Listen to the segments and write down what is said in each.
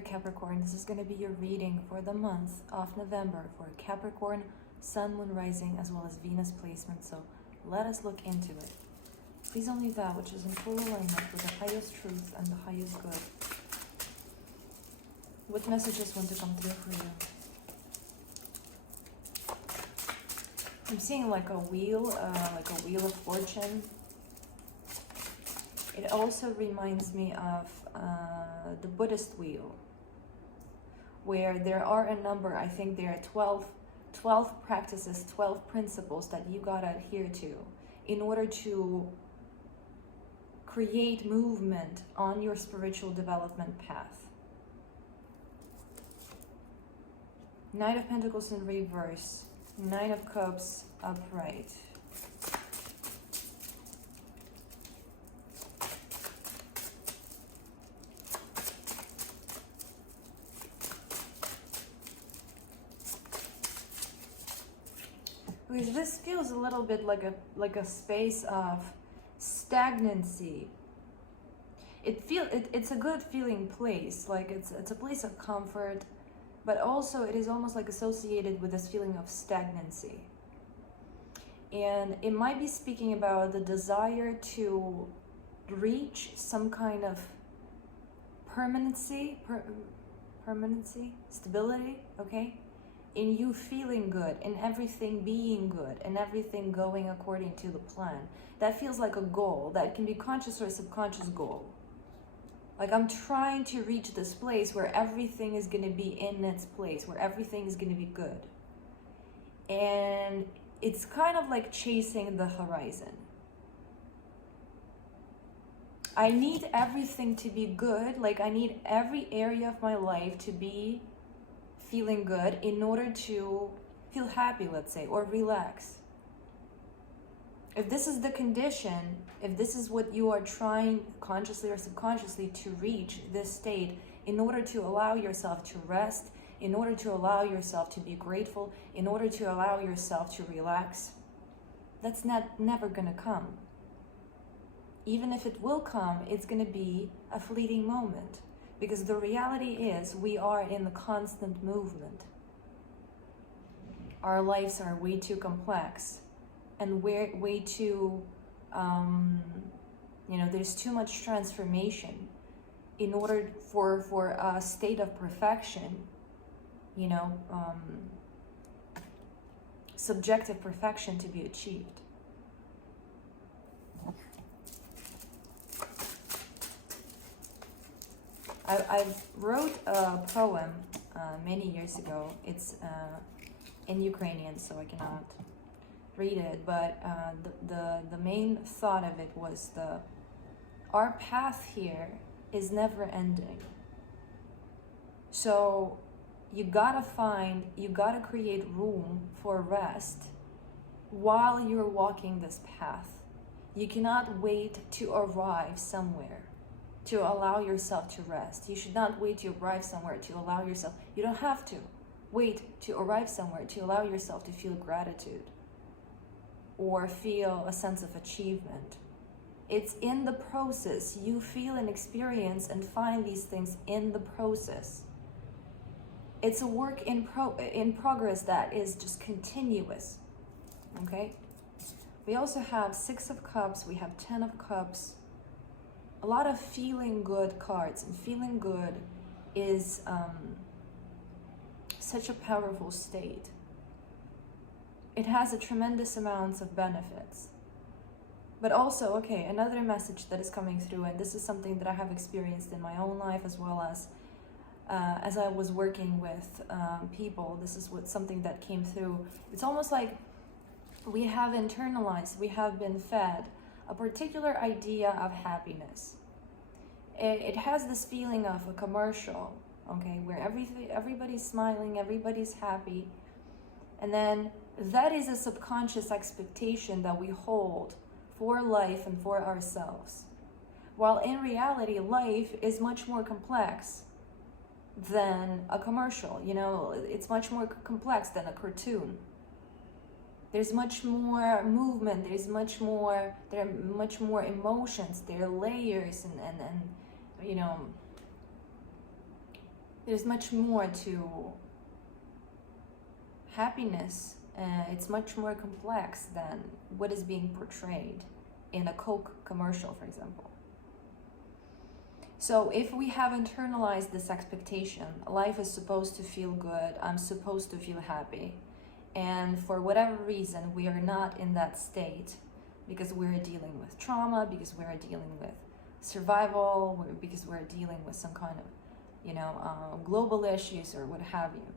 dear Capricorn. This is going to be your reading for the month of November for Capricorn Sun, Moon, Rising, as well as Venus placement. So let us look into it. Please only that which is in full alignment with the highest truth and the highest good. What messages want to come through for you? I'm seeing like a wheel of fortune. It also reminds me of the Buddhist wheel, where there are a number, I think there are 12 practices, 12 principles that you gotta adhere to in order to create movement on your spiritual development path. Knight of Pentacles in reverse, Nine of Cups upright. Because this feels a little bit like a space of stagnancy. It's a good feeling place, like it's a place of comfort, but also it is almost like associated with this feeling of stagnancy. And it might be speaking about the desire to reach some kind of permanency, stability, okay? In you feeling good, in everything being good, and everything going according to the plan. That feels like a goal. That can be conscious or subconscious goal. Like, I'm trying to reach this place where everything is going to be in its place, where everything is going to be good. And it's kind of like chasing the horizon. I need everything to be good. Like, I need every area of my life to be feeling good in order to feel happy, let's say, or relax. If this is the condition, if this is what you are trying consciously or subconsciously to reach this state in order to allow yourself to rest, in order to allow yourself to be grateful, in order to allow yourself to relax, that's never gonna come. Even if it will come, it's gonna be a fleeting moment. Because the reality is we are in the constant movement. Our lives are way too complex and we're way too, there's too much transformation in order for a state of perfection, subjective perfection to be achieved. I wrote a poem many years ago. It's in Ukrainian, so I cannot read it, but the main thought of it was our path here is never ending. So you gotta create room for rest while you're walking this path. You cannot wait to arrive somewhere to allow yourself to rest. You should not wait to arrive somewhere to allow yourself. You don't have to wait to arrive somewhere to allow yourself to feel gratitude or feel a sense of achievement. It's in the process. You feel and experience and find these things in the process. It's a work in progress that is just continuous, okay? We also have 6 of Cups, we have 10 of Cups, a lot of feeling good cards, and feeling good is such a powerful state. It has a tremendous amounts of benefits. But also, okay, another message that is coming through, and this is something that I have experienced in my own life as well as I was working with people. This is something that came through. It's almost like we have internalized, we have been fed a particular idea of happiness. It has this feeling of a commercial, okay, where everybody's smiling, everybody's happy, and then that is a subconscious expectation that we hold for life and for ourselves. While in reality, life is much more complex than a commercial. It's much more complex than a cartoon. There's much more movement, there are much more emotions, there are layers and There's much more to happiness. It's much more complex than what is being portrayed in a Coke commercial, for example. So if we have internalized this expectation, life is supposed to feel good, I'm supposed to feel happy, and for whatever reason we are not in that state, because we're dealing with trauma, because we're dealing with survival, because we're dealing with some kind of global issues or what have you.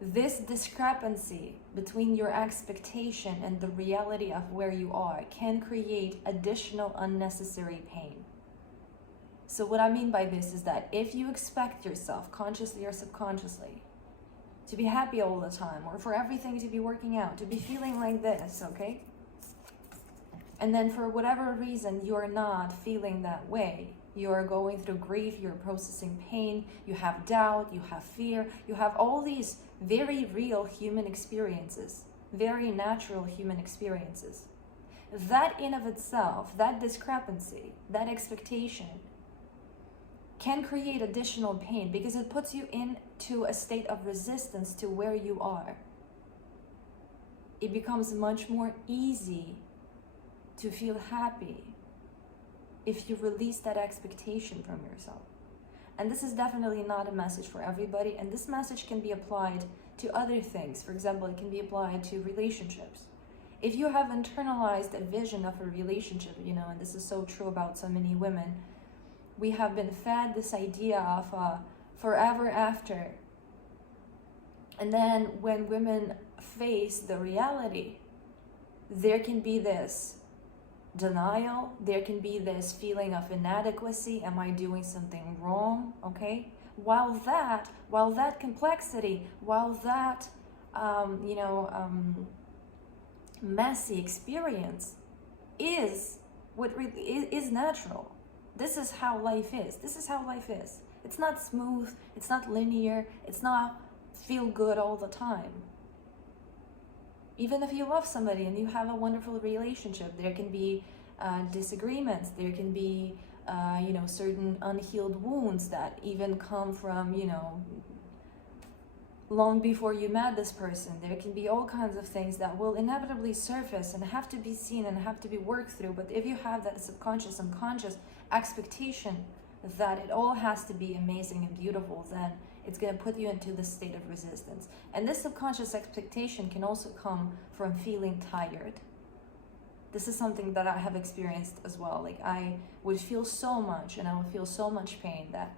This discrepancy between your expectation and the reality of where you are can create additional unnecessary pain. So what I mean by this is that if you expect yourself, consciously or subconsciously, to be happy all the time, or for everything to be working out, to be feeling like this, okay? And then for whatever reason, you're not feeling that way. You're going through grief, you're processing pain, you have doubt, you have fear, you have all these very real human experiences, very natural human experiences. That in of itself, that discrepancy, that expectation, can create additional pain because it puts you into a state of resistance to where you are. It becomes much more easy to feel happy if you release that expectation from yourself. And this is definitely not a message for everybody, and this message can be applied to other things. For example, it can be applied to relationships. If you have internalized a vision of a relationship, and this is so true about so many women, we have been fed this idea of forever after. And then when women face the reality, there can be this denial, there can be this feeling of inadequacy. Am I doing something wrong? Okay. While that complexity, while that messy experience is what really is natural. This is how life is. This is how life is. It's not smooth. It's not linear. It's not feel good all the time. Even if you love somebody and you have a wonderful relationship, there can be disagreements. There can be, certain unhealed wounds that even come from, long before you met this person. There can be all kinds of things that will inevitably surface and have to be seen and have to be worked through. But if you have that subconscious, unconscious expectation that it all has to be amazing and beautiful, then it's going to put you into this state of resistance. And this subconscious expectation can also come from feeling tired. This is something that I have experienced as well. Like, I would feel so much and I would feel so much pain that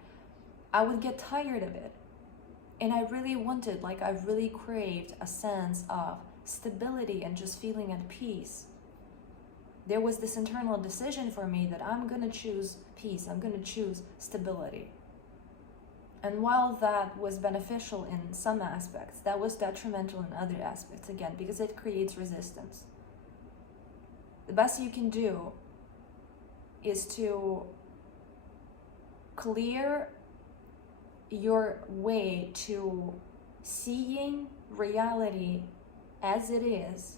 I would get tired of it. And I really wanted, I really craved a sense of stability and just feeling at peace. There was this internal decision for me that I'm going to choose peace. I'm going to choose stability. And while that was beneficial in some aspects, that was detrimental in other aspects, again, because it creates resistance. The best you can do is to clear your way to seeing reality as it is,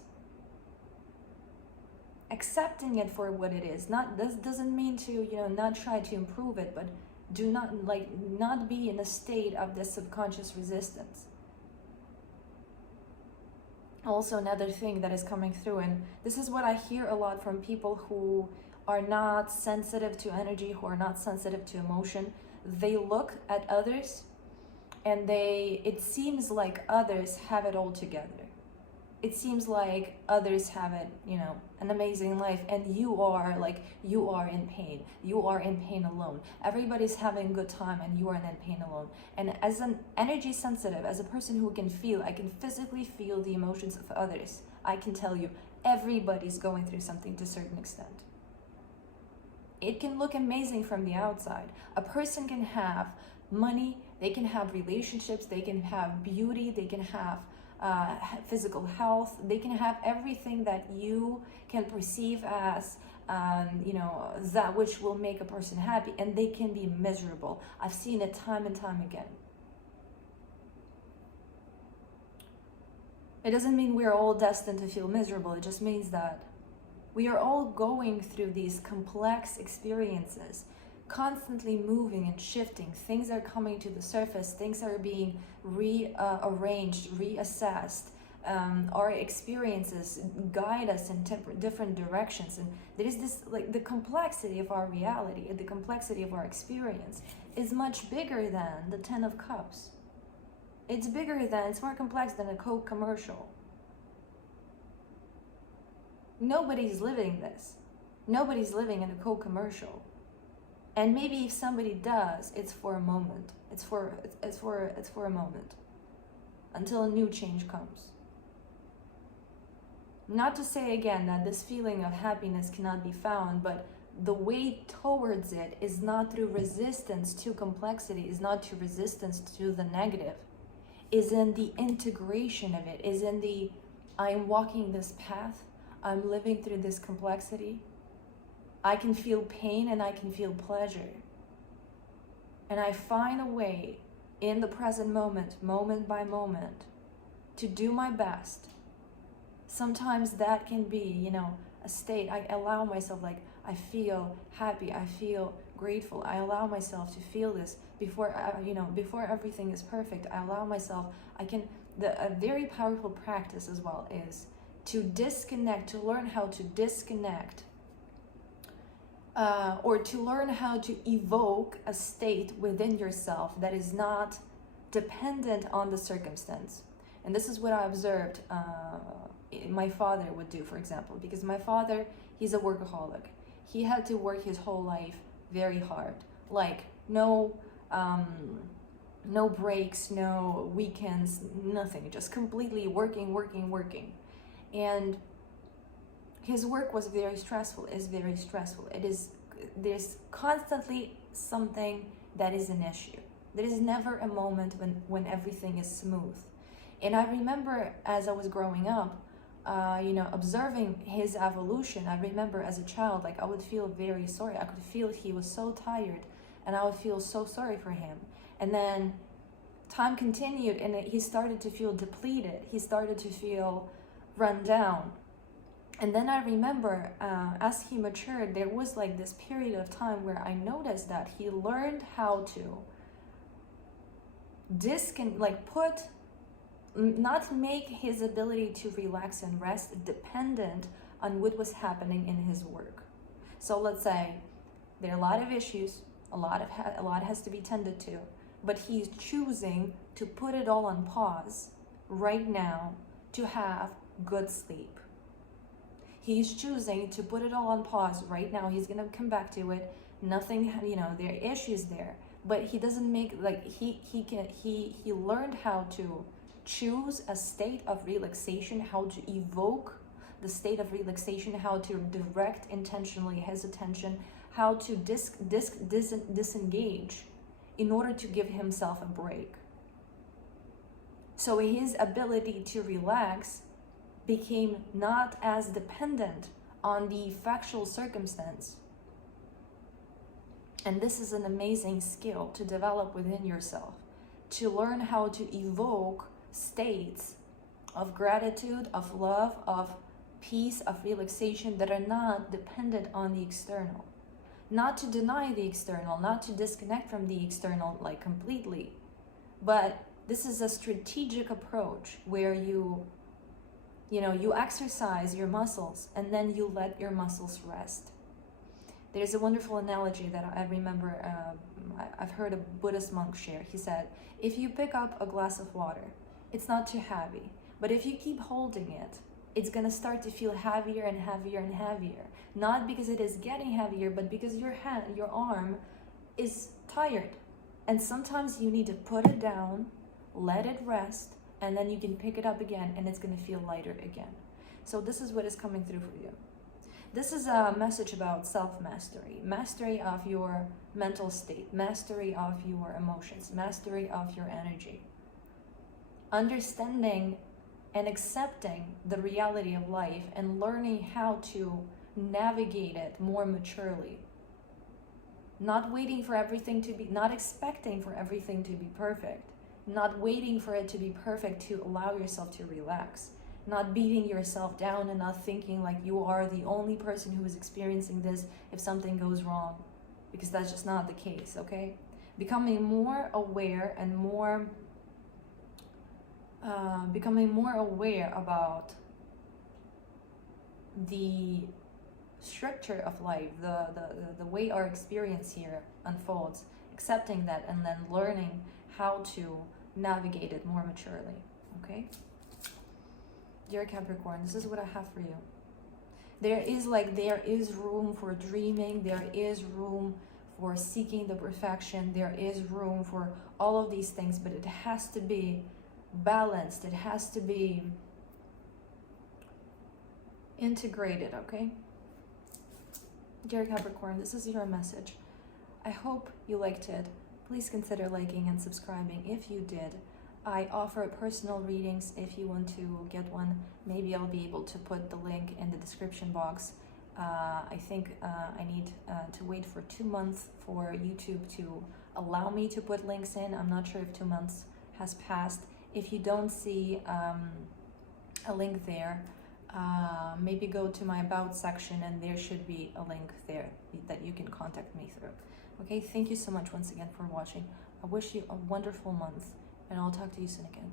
accepting it for what it is. This doesn't mean to, not try to improve it, but do not be in a state of this subconscious resistance. Also, another thing that is coming through, and this is what I hear a lot from people who are not sensitive to energy, who are not sensitive to emotion. They look at others and it seems like others have it all together. It seems like others have it, an amazing life, and you are in pain. You are in pain alone. Everybody's having a good time and you are in pain alone. And as an energy sensitive, as a person who can feel, I can physically feel the emotions of others. I can tell you, everybody's going through something to a certain extent. It can look amazing from the outside. A person can have money, they can have relationships, they can have beauty, they can have physical health, they can have everything that you can perceive as that which will make a person happy, and they can be miserable. I've seen it time and time again. It doesn't mean we're all destined to feel miserable. It just means that we are all going through these complex experiences, constantly moving and shifting. Things are coming to the surface. Things are being rearranged, reassessed. Our experiences guide us in different directions, and there is this, like, the complexity of our reality, the complexity of our experience is much bigger than the 10 of Cups. It's more complex than a Coke commercial. Nobody's living this. Nobody's living in a Coke commercial. And maybe if somebody does, it's for a moment. It's for a moment, until a new change comes. Not to say again that this feeling of happiness cannot be found, but the way towards it is not through resistance to complexity, is not through resistance to the negative, is in the integration of it, is in the, I'm walking this path, I'm living through this complexity. I can feel pain and I can feel pleasure. And I find a way in the present moment, moment by moment, to do my best. Sometimes that can be, a state. I allow myself, like, I feel happy, I feel grateful. I allow myself to feel this before everything is perfect. I allow myself, a very powerful practice as well is to disconnect, to learn how to disconnect, or to learn how to evoke a state within yourself that is not dependent on the circumstance. And this is what I observed my father would do, for example, because my father, he's a workaholic. He had to work his whole life very hard, like no breaks, no weekends, nothing, just completely working. And his work was very stressful, is very stressful. There's constantly something that is an issue. There is never a moment when everything is smooth. And I remember as I was growing up, observing his evolution. I remember as a child, like, I would feel very sorry. I could feel he was so tired, and I would feel so sorry for him. And then time continued, and he started to feel depleted. He started to feel run down. And then I remember as he matured, there was like this period of time where I noticed that he learned how to not make his ability to relax and rest dependent on what was happening in his work. So let's say there are a lot of issues, a lot has to be tended to, but he's choosing to put it all on pause right now to have good sleep. He's choosing to put it all on pause right now. He's gonna come back to it. Nothing, there are issues there, but he doesn't make, like, he learned how to choose a state of relaxation, how to evoke the state of relaxation, how to direct intentionally his attention, how to disengage in order to give himself a break. So his ability to relax became not as dependent on the factual circumstance. And this is an amazing skill to develop within yourself, to learn how to evoke states of gratitude, of love, of peace, of relaxation that are not dependent on the external. Not to deny the external, not to disconnect from the external, like, completely, but this is a strategic approach where you exercise your muscles and then you let your muscles rest. There's a wonderful analogy that I remember, I've heard a Buddhist monk share. He said, if you pick up a glass of water, it's not too heavy, but if you keep holding it, it's gonna start to feel heavier and heavier and heavier. Not because it is getting heavier, but because your arm is tired. And sometimes you need to put it down, let it rest, and then you can pick it up again and it's gonna feel lighter again. So this is what is coming through for you. This is a message about self-mastery, mastery of your mental state, mastery of your emotions, mastery of your energy. Understanding and accepting the reality of life and learning how to navigate it more maturely. Not waiting for everything to be, not expecting for everything to be perfect. Not waiting for it to be perfect to allow yourself to relax. Not beating yourself down and not thinking like you are the only person who is experiencing this if something goes wrong. because that's just not the case, okay? Becoming more aware and more about the structure of life, the way our experience here unfolds, accepting that, and then learning how to navigate it more maturely, okay? Dear Capricorn, this is what I have for you. There is room for dreaming, there is room for seeking the perfection, there is room for all of these things, but it has to be balanced, it has to be integrated, okay? Dear Capricorn, this is your message. I hope you liked it. Please consider liking and subscribing if you did. I offer personal readings if you want to get one. Maybe I'll be able to put the link in the description box. I think I need to wait for 2 months for YouTube to allow me to put links in. I'm not sure if 2 months has passed. If you don't see a link there, maybe go to my About section and there should be a link there that you can contact me through. Okay, thank you so much once again for watching. I wish you a wonderful month, and I'll talk to you soon again.